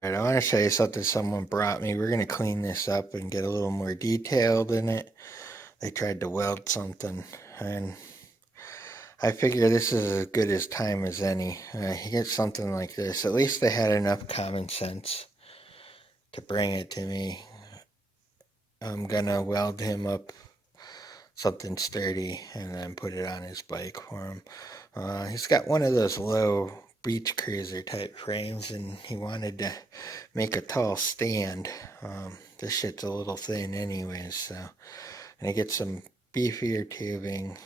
Alright, I want to show you something someone brought me. We're going to clean this up and get a little more detailed in it. They tried to weld something, and I figure this is as good as time as any. You get something like this. At least they had enough common sense to bring it to me. I'm going to weld him up something sturdy and then put it on his bike for him. He's got one of those low beach cruiser type frames, and he wanted to make a tall stand. This shit's a little thin anyways, so and I get some beefier tubing,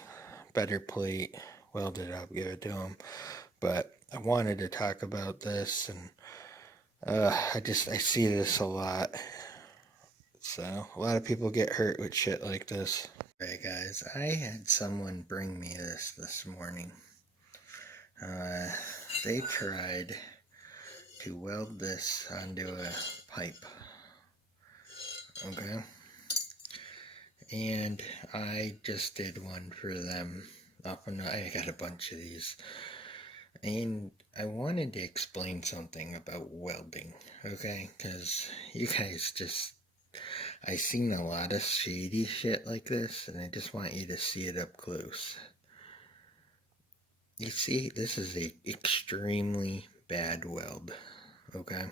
better plate, weld it up, give it to him. But I wanted to talk about this, and I see this a lot. So a lot of people get hurt with shit like this. Alright guys, I had someone bring me this morning. Uh, they tried to weld this onto a pipe. Okay? And I just did one for them. I got a bunch of these. And I wanted to explain something about welding. Okay? Because you guys I seen a lot of shady shit like this, and I just want you to see it up close. You see, this is a extremely bad weld, okay?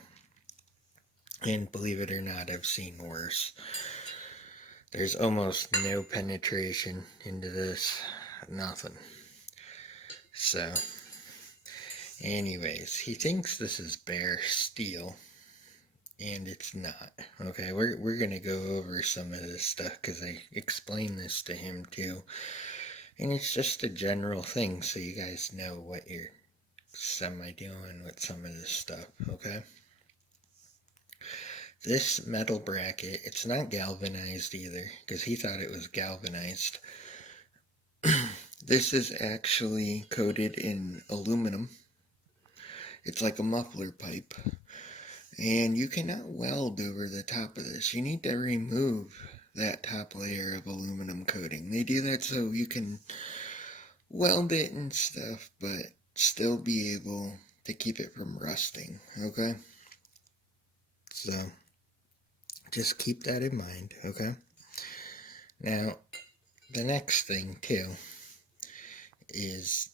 And believe it or not, I've seen worse. There's almost no penetration into this, nothing. So, anyways, he thinks this is bare steel, and it's not. Okay, we're gonna go over some of this stuff because I explained this to him too, and it's just a general thing so you guys know what you're semi-doing with some of this stuff. Okay. This metal bracket, it's not galvanized either, because he thought it was galvanized. This is actually coated in aluminum. It's like a muffler pipe. And you cannot weld over the top of this. You need to remove that top layer of aluminum coating. They do that so you can weld it and stuff, but still be able to keep it from rusting, okay? So, just keep that in mind, okay? Now, the next thing, too, is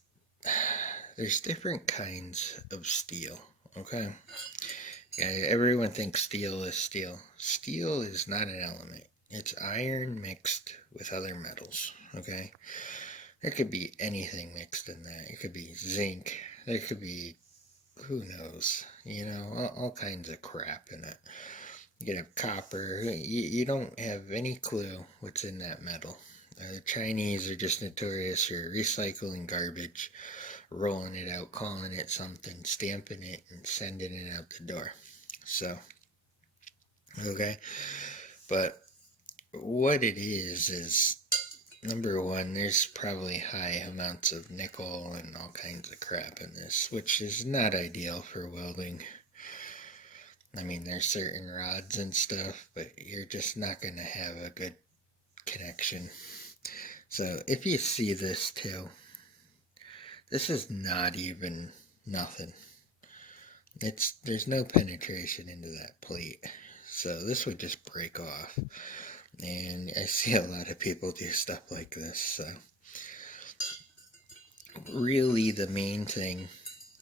there's different kinds of steel, okay? Yeah, everyone thinks steel is steel. Steel is not an element. It's iron mixed with other metals, okay? There could be anything mixed in that. It could be zinc. There could be, who knows, all kinds of crap in it. You could have copper. You don't have any clue what's in that metal. The Chinese are just notorious for recycling garbage, rolling it out, calling it something, stamping it, and sending it out the door. So, okay. But what it is number one, there's probably high amounts of nickel and all kinds of crap in this, which is not ideal for welding. I mean, there's certain rods and stuff, but you're just not going to have a good connection. So if you see this too, this is not even nothing. There's no penetration into that plate. So this would just break off. And I see a lot of people do stuff like this. So really the main thing,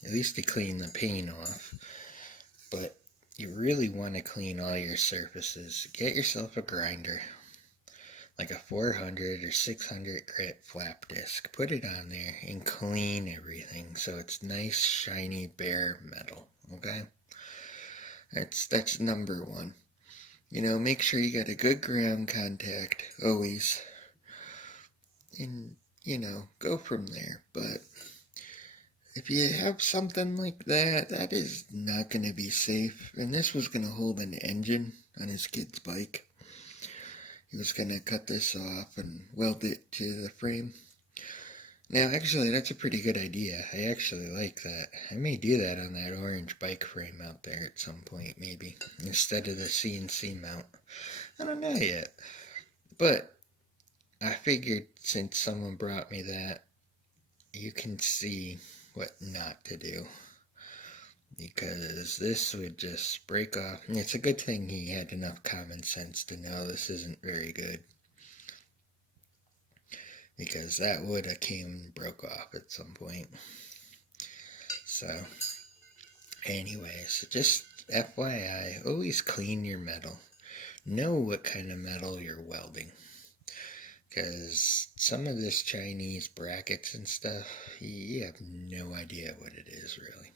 at least to clean the paint off, but you really want to clean all your surfaces. Get yourself a grinder, like a 400 or 600 grit flap disc. Put it on there and clean everything so it's nice, shiny, bare metal. Okay? That's number one. Make sure you got a good ground contact, always. And, go from there. But if you have something like that, that is not going to be safe. And this was going to hold an engine on his kid's bike. He was going to cut this off and weld it to the frame. Now, actually, that's a pretty good idea. I actually like that. I may do that on that orange bike frame out there at some point, maybe, instead of the CNC mount. I don't know yet. But I figured since someone brought me that, you can see what not to do. because this would just break off. And it's a good thing he had enough common sense to know this isn't very good, because that would have came and broke off at some point. So anyways, just FYI, always clean your metal. Know what kind of metal you're welding, because some of this Chinese brackets and stuff, you have no idea what it is really.